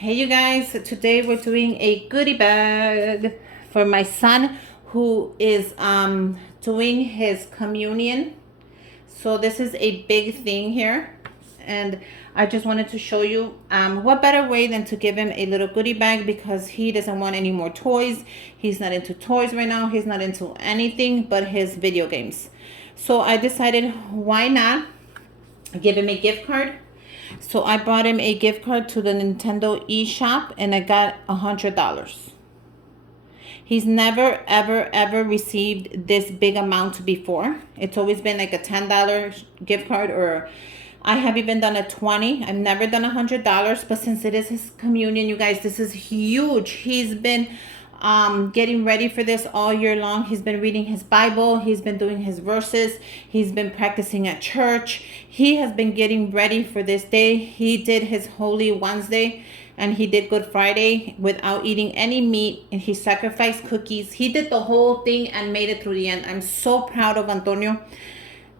Hey you guys, today we're doing a goodie bag for my son who is doing his communion. So this is a big thing here, and I just wanted to show you what better way than to give him a little goodie bag, because he doesn't want any more toys. He's not into toys right now. He's not into anything but his video games. So I decided, why not give him a gift card. So I bought him a gift card to the Nintendo eShop, and I got $100. He's never, ever, ever received this big amount before. It's always been like a $10 gift card, or I have even done a 20. I've never done $100, but since it is his communion, you guys, this is huge. He's been getting ready for this all year long. He's been reading his Bible. He's been doing his verses. He's been practicing at church. He has been getting ready for this day. He did his Holy Wednesday and he did Good Friday without eating any meat, and he sacrificed cookies. He did the whole thing and made it through the end. I'm so proud of Antonio.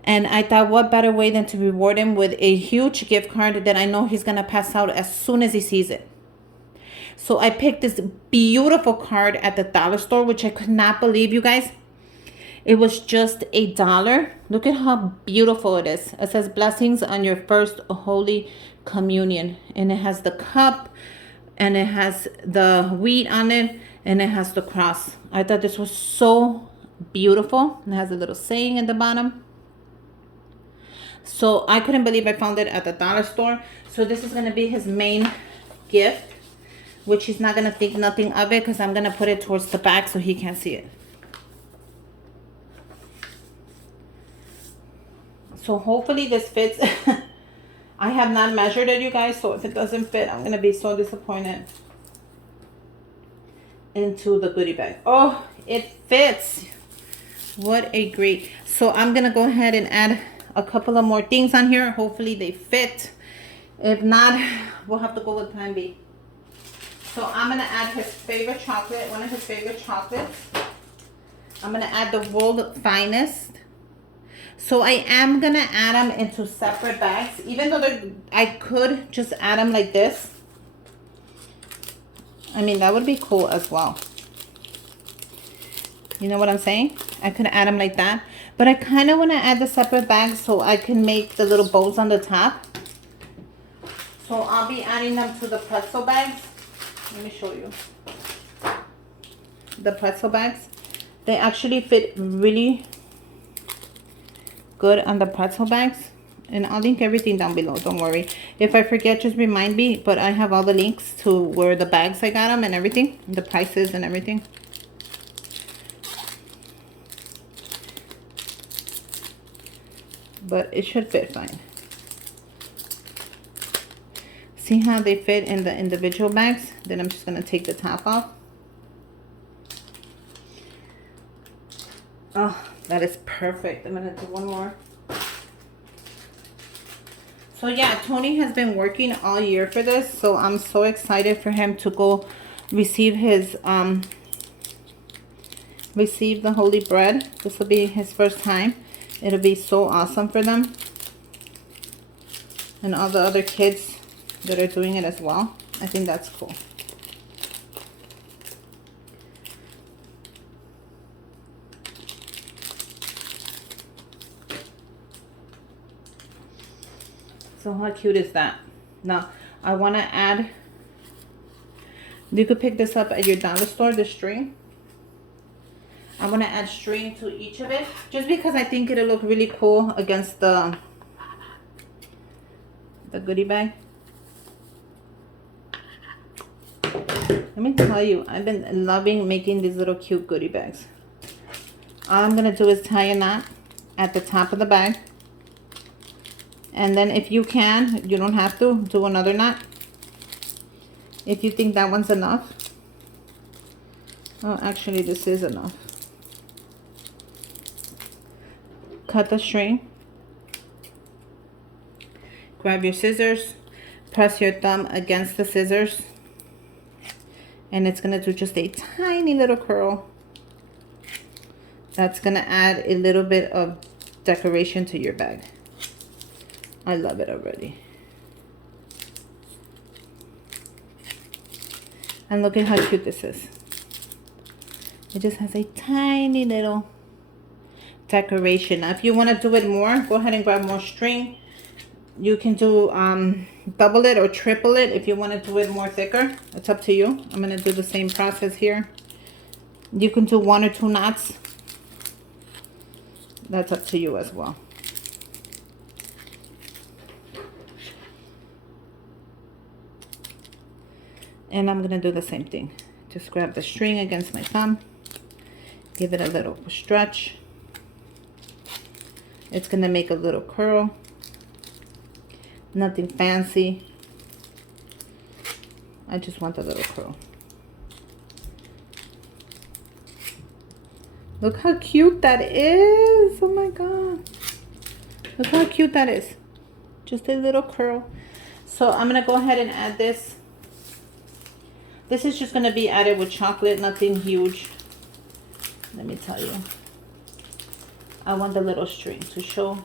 And I thought, what better way than to reward him with a huge gift card that I know he's going to pass out as soon as he sees it. So I picked this beautiful card at the dollar store, which I could not believe, you guys. It was just $1. Look at how beautiful it is. It says, blessings on your first Holy Communion. And it has the cup, and it has the wheat on it, and it has the cross. I thought this was so beautiful. It has a little saying at the bottom. So I couldn't believe I found it at the dollar store. So this is going to be his main gift, which he's not going to think nothing of it, because I'm going to put it towards the back so he can't see it. So hopefully this fits. I have not measured it, you guys, so if it doesn't fit, I'm going to be so disappointed into the goodie bag. Oh, it fits. What a great. So I'm going to go ahead and add a couple of more things on here. Hopefully they fit. If not, we'll have to go with plan B. So I'm going to add his favorite chocolate, one of his favorite chocolates. I'm going to add the World Finest. So I am going to add them into separate bags, even though I could just add them like this. I mean, that would be cool as well. You know what I'm saying? I could add them like that. But I kind of want to add the separate bags so I can make the little bows on the top. So I'll be adding them to the pretzel bags. Let me show you. The pretzel bags. They actually fit really good on the pretzel bags. And I'll link everything down below. Don't worry. If I forget, just remind me. But I have all the links to where the bags I got them and everything. The prices and everything. But it should fit fine. See how they fit in the individual bags? Then I'm just going to take the top off. Oh, that is perfect. I'm going to do one more. So yeah, Tony has been working all year for this. So I'm so excited for him to go receive his, receive the Holy Bread. This will be his first time. It'll be so awesome for them. And all the other kids that are doing it as well. I think that's cool. So how cute is that? Now I want to add, you could pick this up at your dollar store, the string. I want to add string to each of it, just because I think it'll look really cool against the goodie bag. Let me tell you, I've been loving making these little cute goodie bags. All I'm going to do is tie a knot at the top of the bag. And then if you can, you don't have to, do another knot. If you think that one's enough. Oh, actually this is enough. Cut the string. Grab your scissors. Press your thumb against the scissors. And it's going to do just a tiny little curl. That's going to add a little bit of decoration to your bag. I love it already. And look at how cute this is. It just has a tiny little decoration. Now, if you want to do it more, go ahead and grab more string. You can do double it or triple it if you want to do it more thicker. It's up to you. I'm going to do the same process here. You can do 1 or 2 knots. That's up to you as well. And I'm going to do the same thing. Just grab the string against my thumb. Give it a little stretch. It's going to make a little curl. Nothing fancy. I just want a little curl. Look how cute that is. Oh my god. Look how cute that is. Just a little curl. So I'm going to go ahead and add this. This is just going to be added with chocolate. Nothing huge. Let me tell you. I want the little string to show.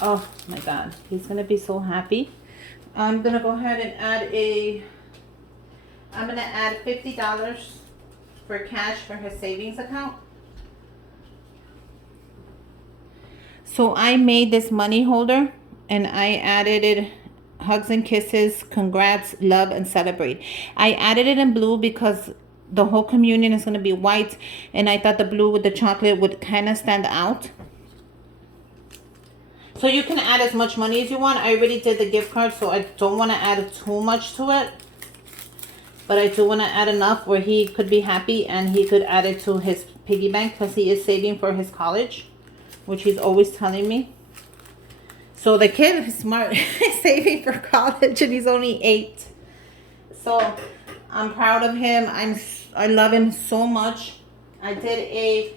Oh my god. He's going to be so happy. I'm going to go ahead and add I'm going to add $50 for cash for his savings account. So I made this money holder and I added it hugs and kisses, congrats, love, and celebrate. I added it in blue because the whole communion is going to be white and I thought the blue with the chocolate would kind of stand out. So you can add as much money as you want. I already did the gift card, so I don't want to add too much to it. But I do want to add enough where he could be happy and he could add it to his piggy bank because he is saving for his college, which he's always telling me. So the kid is smart. He's saving for college and he's only 8. So I'm proud of him. I love him so much. I did a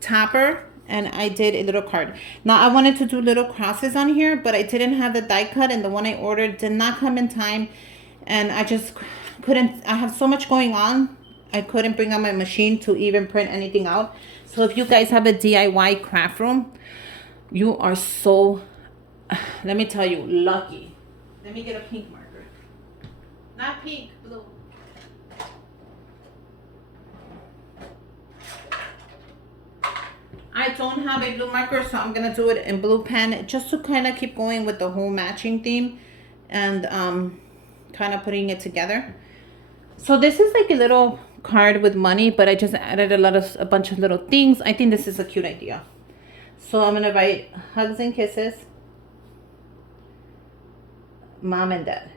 topper and I did a little card. Now I wanted to do little crosses on here, but I didn't have the die cut and the one I ordered did not come in time. And I just couldn't, I have so much going on. I couldn't bring out my machine to even print anything out. So if you guys have a DIY craft room, you are so, let me tell you, lucky. Let me get a pink marker. Not pink, blue. I don't have a blue marker, so I'm going to do it in blue pen just to kind of keep going with the whole matching theme and kind of putting it together. So this is like a little card with money, but I just added a bunch of little things. I think this is a cute idea. So I'm going to write hugs and kisses, mom and dad.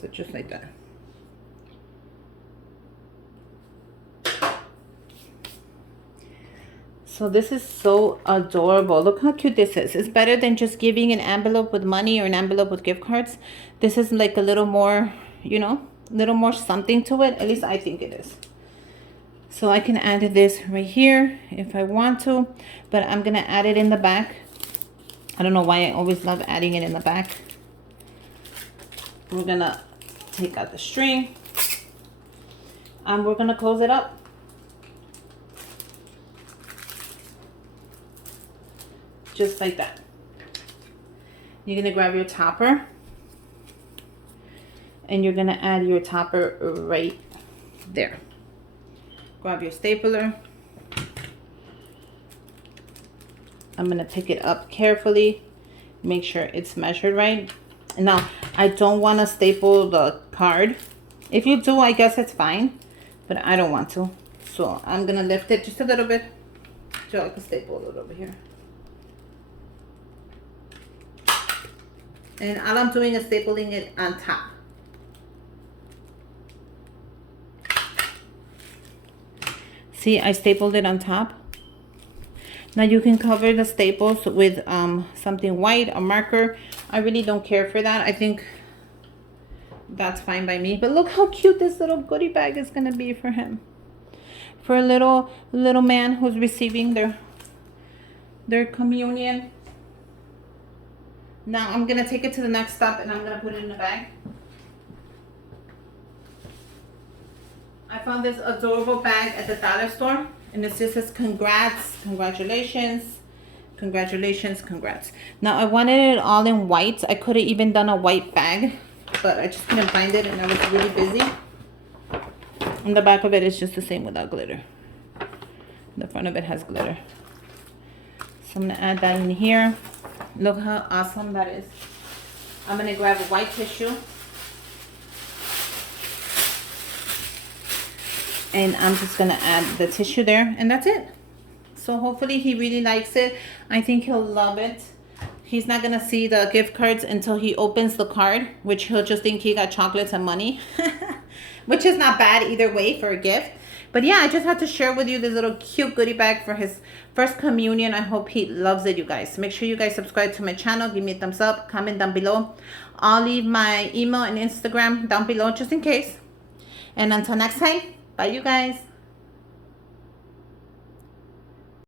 So just like that. So this is so adorable. Look how cute this is. It's better than just giving an envelope with money or an envelope with gift cards. This is like a little more, you know, a little more something to it. At least I think it is. So I can add this right here if I want to, but I'm going to add it in the back. I don't know why I always love adding it in the back. We're going to take out the string and we're going to close it up. Just like that. You're going to grab your topper and you're going to add your topper right there. Grab your stapler. I'm going to pick it up carefully. Make sure it's measured right. And now, I don't want to staple the card. If you do, I guess it's fine. But I don't want to. So I'm going to lift it just a little bit. So I can staple it over here. And all I'm doing is stapling it on top. See, I stapled it on top. Now you can cover the staples with something white, a marker. I really don't care for that. I think that's fine by me. But look how cute this little goodie bag is going to be for him. For a little man who's receiving their communion. Now I'm going to take it to the next step and I'm going to put it in the bag. I found this adorable bag at the dollar store and it just says congrats, congratulations, Congratulations, congrats. Now I wanted it all in white. I could have even done a white bag, but I just couldn't find it and I was really busy. And the back of it is just the same without glitter. The front of it has glitter. So I'm gonna add that in here. Look how awesome that is. I'm gonna grab a white tissue. And I'm just gonna add the tissue there, and that's it. So hopefully he really likes it. I think he'll love it. He's not gonna see the gift cards until he opens the card, which he'll just think he got chocolates and money. Which is not bad either way for a gift. But yeah, I just had to share with you this little cute goodie bag for his first communion. I hope he loves it, you guys. Make sure you guys subscribe to my channel. Give me a thumbs up. Comment down below. I'll leave my email and Instagram down below just in case. And until next time, bye, you guys.